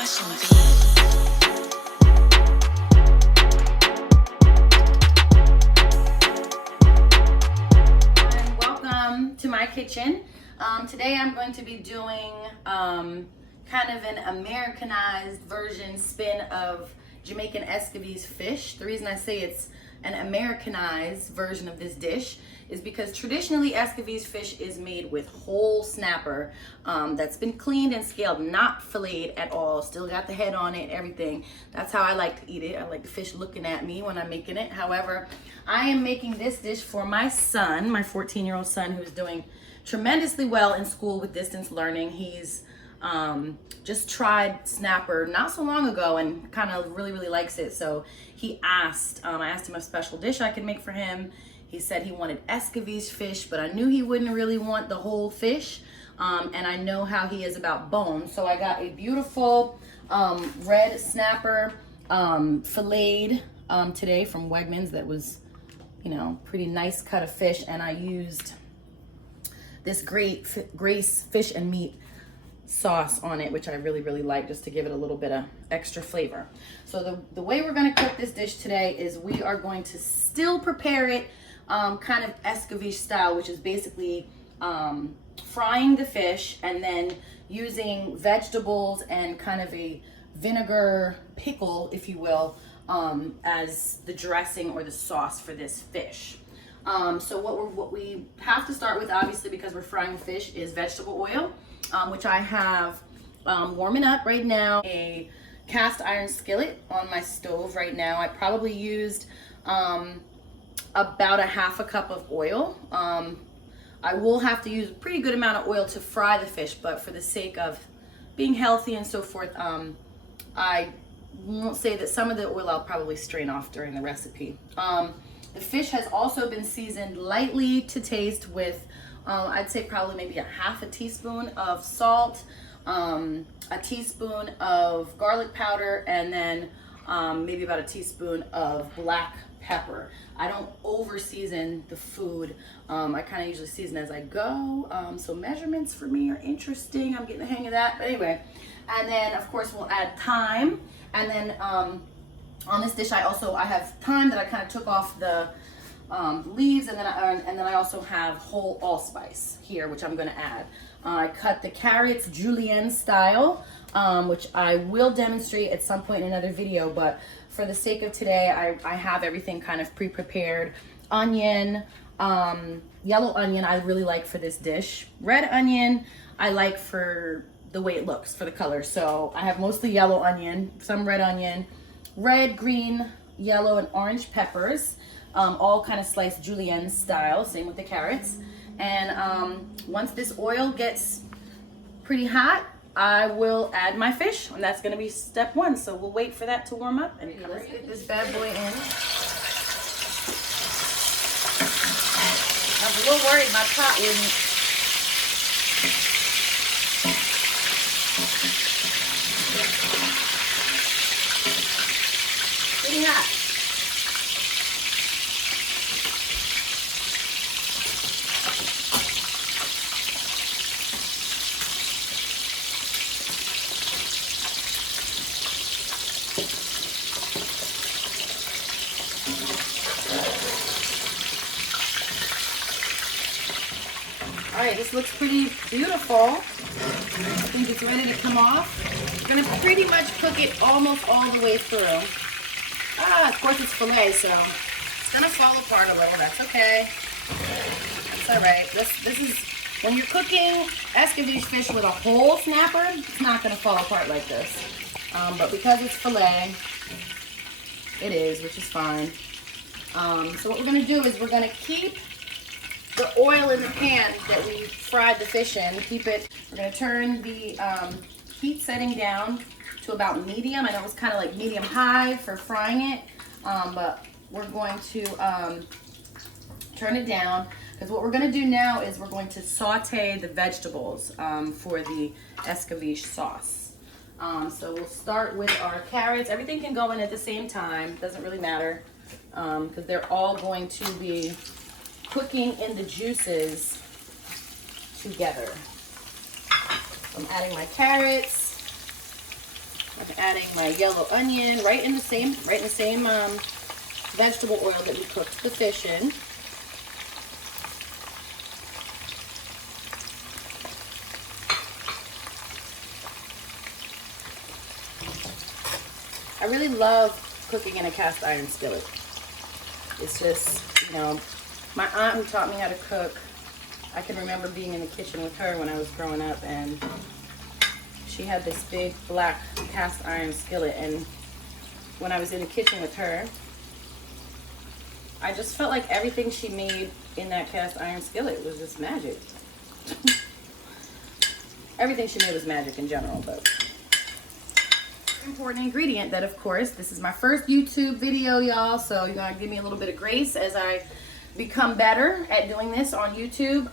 Welcome to my kitchen. Today I'm going to be doing kind of an Americanized version spin of Jamaican Escoveitch fish. The reason I say it's an Americanized version of this dish is because traditionally Escoveitch fish is made with whole snapper that's been cleaned and scaled, not filleted at all. Still got the head on it, everything. That's how I like to eat it. I like the fish looking at me when I'm making it. However, I am making this dish for my son, my 14-year-old son, who's doing tremendously well in school with distance learning. He's just tried snapper not so long ago and kind of really likes it. So he asked, I asked him a special dish I could make for him. He said he wanted Escoveitch fish, but I knew he wouldn't really want the whole fish. And I know how he is about bones. So I got a beautiful red snapper filleted today from Wegmans that was, you know, pretty nice cut of fish. And I used this Grace fish and meat sauce on it, which I really like, just to give it a little bit of extra flavor. So the way we're gonna cook this dish today is we are going to still prepare it kind of Escoveitch style, which is basically frying the fish and then using vegetables and kind of a vinegar pickle, if you will, as the dressing or the sauce for this fish. So what we have to start with, obviously, because we're frying the fish, is vegetable oil, which I have warming up right now. A cast iron skillet on my stove right now. I probably used about a half a cup of oil. I will have to use a pretty good amount of oil to fry the fish, but for the sake of being healthy and so forth, I won't say that some of the oil I'll probably strain off during the recipe. The fish has also been seasoned lightly to taste with, I'd say probably maybe a half a teaspoon of salt, a teaspoon of garlic powder, and then maybe about a teaspoon of black pepper. I don't over season the food. I kind of usually season as I go. So measurements for me are interesting. I'm getting the hang of that. But anyway, and then of course we'll add thyme. And then on this dish I have thyme that I kind of took off the leaves, and then I also have whole allspice here, which I'm going to add. I cut the carrots julienne style, which I will demonstrate at some point in another video, but for the sake of today, I have everything kind of pre-prepared. Onion, yellow onion I really like for this dish. Red onion I like for the way it looks, for the color. So I have mostly yellow onion, some red onion, red, green, yellow, and orange peppers, all kind of sliced julienne style. Same with the carrots. And once this oil gets pretty hot, I will add my fish, and that's going to be step one. So we'll wait for that to warm up. And let's get this bad boy in. I was a little worried my pot wouldn't. Pretty hot. All right, this looks pretty beautiful. I think it's ready to come off. I'm gonna pretty much cook it almost all the way through. Of course it's filet, so it's gonna fall apart a little. That's okay. That's all right. This is, when you're cooking Escoveitch fish with a whole snapper, it's not gonna fall apart like this. But because it's filet, it is, which is fine. So what we're gonna do is we're gonna keep the oil in the pan that we fried the fish in. We're gonna turn the heat setting down to about medium. I know it's kind of like medium high for frying it, but we're going to turn it down, because what we're gonna do now is we're going to saute the vegetables for the Escoveitch sauce. So we'll start with our carrots. Everything can go in at the same time, doesn't really matter, because they're all going to be cooking in the juices together. I'm adding my carrots. adding my yellow onion right in the same vegetable oil that we cooked the fish in. I really love cooking in a cast iron skillet. It's just, you know, my aunt who taught me how to cook, I can remember being in the kitchen with her when I was growing up, and she had this big black cast iron skillet, and when I was in the kitchen with her, I just felt like everything she made in that cast iron skillet was just magic. Everything she made was magic in general, but important ingredient that, of course, this is my first YouTube video, y'all, so you're gonna give me a little bit of grace as I become better at doing this on YouTube.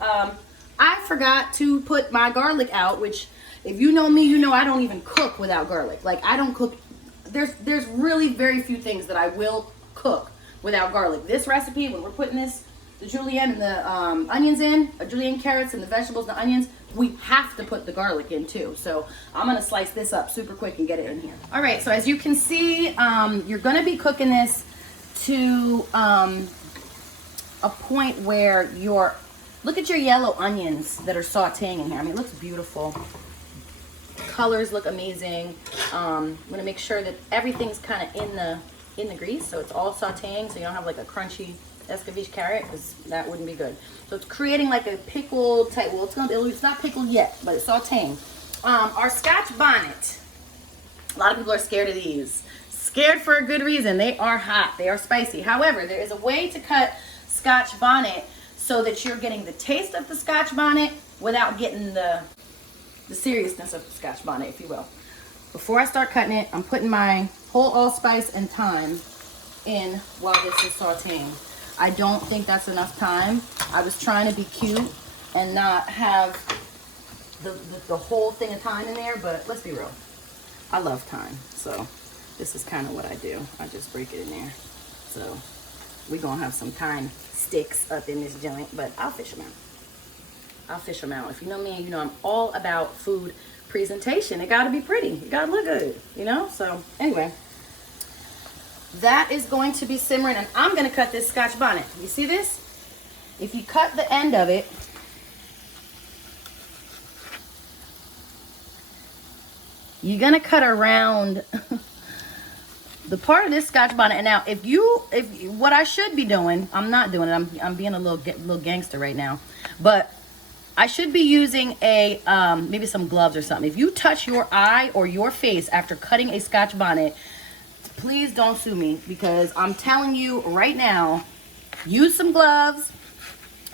I forgot to put my garlic out, which if you know me, you know I don't even cook without garlic. Like, I don't cook. There's really very few things that I will cook without garlic. This recipe, when we're putting the julienne and the onions in, julienne carrots and the vegetables and the onions, we have to put the garlic in too. So I'm gonna slice this up super quick and get it in here. All right, so as you can see, you're gonna be cooking this to a point where look at your yellow onions that are sauteing in here. I mean, it looks beautiful. Colors look amazing. I'm gonna make sure that everything's kind of in the grease, so it's all sauteing, so you don't have like a crunchy Escoveitch carrot, because that wouldn't be good. So it's creating like a pickled type. Well, it's not pickled yet, but it's sauteing. Our Scotch bonnet. A lot of people are scared of these. Scared for a good reason. They are hot. They are spicy. However, there is a way to cut Scotch bonnet so that you're getting the taste of the Scotch bonnet without getting the seriousness of the Scotch bonnet, if you will. Before I start cutting it, I'm putting my whole allspice and thyme in while this is sauteing. I don't think that's enough time. I was trying to be cute and not have the whole thing of thyme in there, but let's be real. I love thyme, so this is kind of what I do. I just break it in there. So we're gonna have some thyme sticks up in this joint, but I'll fish them out. I'll fish them out. If you know me, you know I'm all about food presentation. It gotta be pretty. It gotta look good, you know? So anyway, that is going to be simmering, and I'm gonna cut this Scotch bonnet. You see this? If you cut the end of it, you're gonna cut around the part of this Scotch bonnet. And now, if what I should be doing, I'm not doing it. I'm being a little gangster right now, but I should be using a maybe some gloves or something. If you touch your eye or your face after cutting a Scotch bonnet, please don't sue me, because I'm telling you right now, use some gloves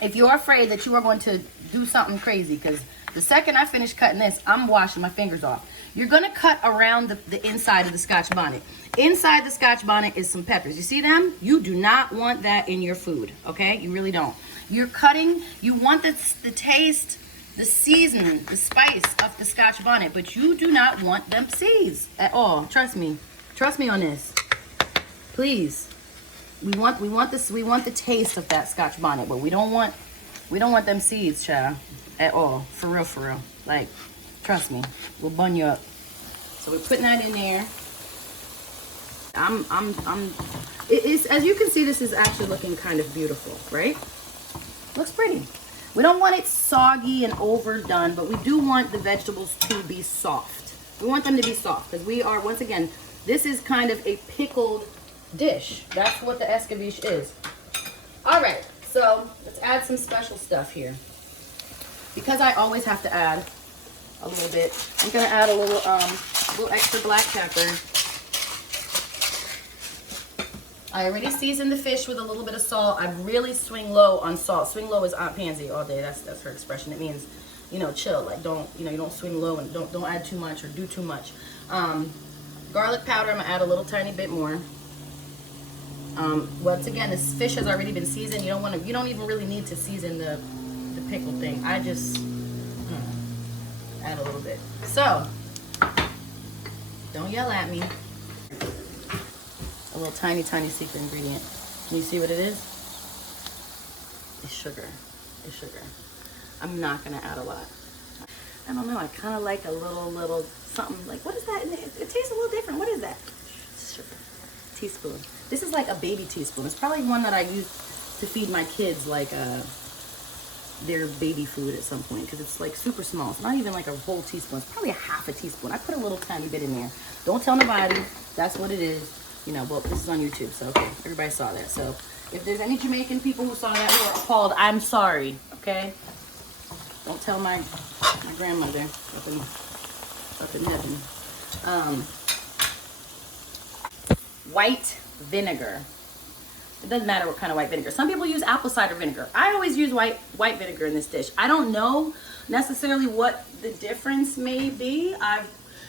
if you're afraid that you are going to do something crazy, because the second I finish cutting this, I'm washing my fingers off. You're gonna cut around the inside of the Scotch bonnet. Inside the Scotch bonnet is some peppers. You see them? You do not want that in your food, okay? You really don't. You're cutting, you want the taste, the seasoning, the spice of the Scotch bonnet, but you do not want them seeds at all. Trust me. Trust me on this. Please. We want the taste of that Scotch bonnet, but we don't want them seeds, child, at all. For real, for real. Like, trust me. We'll bun you up. So we're putting that in there. It is, as you can see, this is actually looking kind of beautiful, right? Looks pretty. We don't want it soggy and overdone, but we do want the vegetables to be soft. We want them to be soft, because we are, once again, this is kind of a pickled dish. That's what the Escoveitch is. All right, so let's add some special stuff here. Because I always have to add a little bit, I'm gonna add a little extra black pepper. I already seasoned the fish with a little bit of salt. I really swing low on salt. Swing low is Aunt Pansy all day. That's her expression. It means, you know, chill. Like, don't, you know, you don't swing low and don't add too much or do too much. Garlic powder, I'm gonna add a little tiny bit more. Once again, this fish has already been seasoned. You don't even really need to season the pickle thing. I just add a little bit. So, don't yell at me. A little tiny secret ingredient. Can you see what it is? It's sugar. It's sugar. I'm not gonna add a lot. I don't know, I kind of like a little something. Like, what is that? It tastes a little different. What is that? Sugar. Teaspoon. This is like a baby teaspoon. It's probably one that I use to feed my kids, like their baby food at some point, because it's like super small. It's not even like a whole teaspoon. It's probably a half a teaspoon. I put a little tiny bit in there. Don't tell nobody. That's what it is. You know, well, this is on YouTube, so okay, everybody saw that. So if there's any Jamaican people who saw that who are appalled, I'm sorry, okay? Don't tell my grandmother up in heaven. White vinegar. It doesn't matter what kind of white vinegar. Some people use apple cider vinegar. I always use white vinegar in this dish. I don't know necessarily what the difference may be.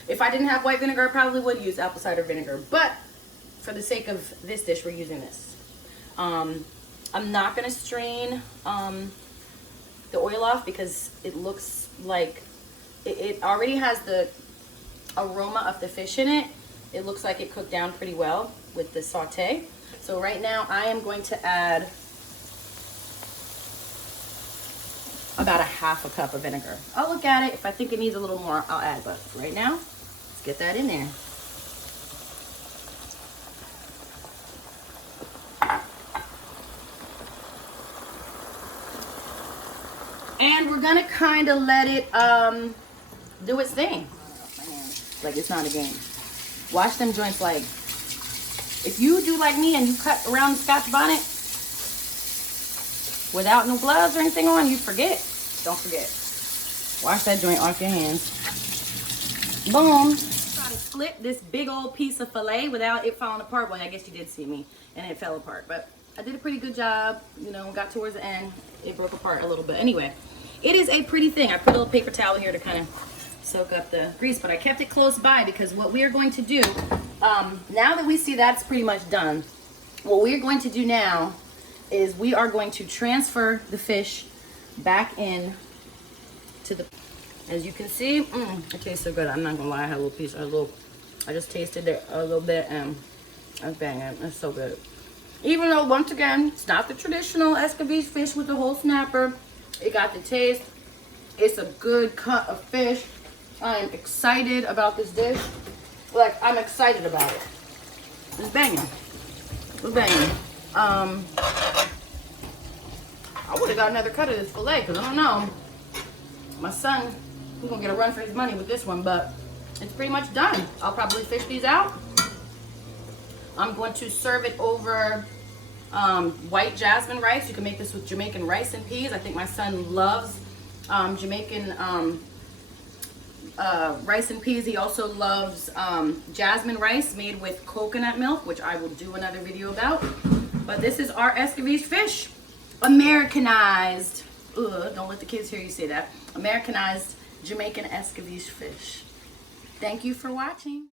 If I didn't have white vinegar, I probably would use apple cider vinegar. But for the sake of this dish, we're using this. I'm not gonna strain the oil off because it looks like it already has the aroma of the fish in it. It looks like it cooked down pretty well with the saute. So right now I am going to add about a half a cup of vinegar. I'll look at it. If I think it needs a little more, I'll add, but right now, let's get that in there. And we're gonna kind of let it do its thing. Like it's not a game. Watch them joints. Like, if you do like me and you cut around the Scotch bonnet without no gloves or anything on, you forget. Don't forget. Wash that joint off your hands. Boom. Try to split this big old piece of filet without it falling apart. Well, I guess you did see me and it fell apart, but I did a pretty good job. You know, got towards the end, it broke apart a little bit. Anyway, it is a pretty thing. I put a little paper towel here to kind of soak up the grease, but I kept it close by because what we are going to do, now that we see that's pretty much done, what we're going to do now is we are going to transfer the fish back in to the, as you can see, it tastes so good. I'm not gonna lie, I had a little piece, I just tasted it a little bit and that's banging. It's so good. Even though, once again, it's not the traditional Escoveitch fish with the whole snapper, it got the taste. It's a good cut of fish. I am excited about this dish. Like, I'm excited about it. It's banging. It's banging. I would have got another cut of this filet because I don't know. My son, he's gonna get a run for his money with this one, but it's pretty much done. I'll probably fish these out. I'm going to serve it over white jasmine rice. You can make this with Jamaican rice and peas. I think my son loves Jamaican rice and peas. He also loves jasmine rice made with coconut milk, which I will do another video about. But this is our Escoveitch fish, Americanized. Ugh, don't let the kids hear you say that. Americanized Jamaican Escoveitch fish. Thank you for watching.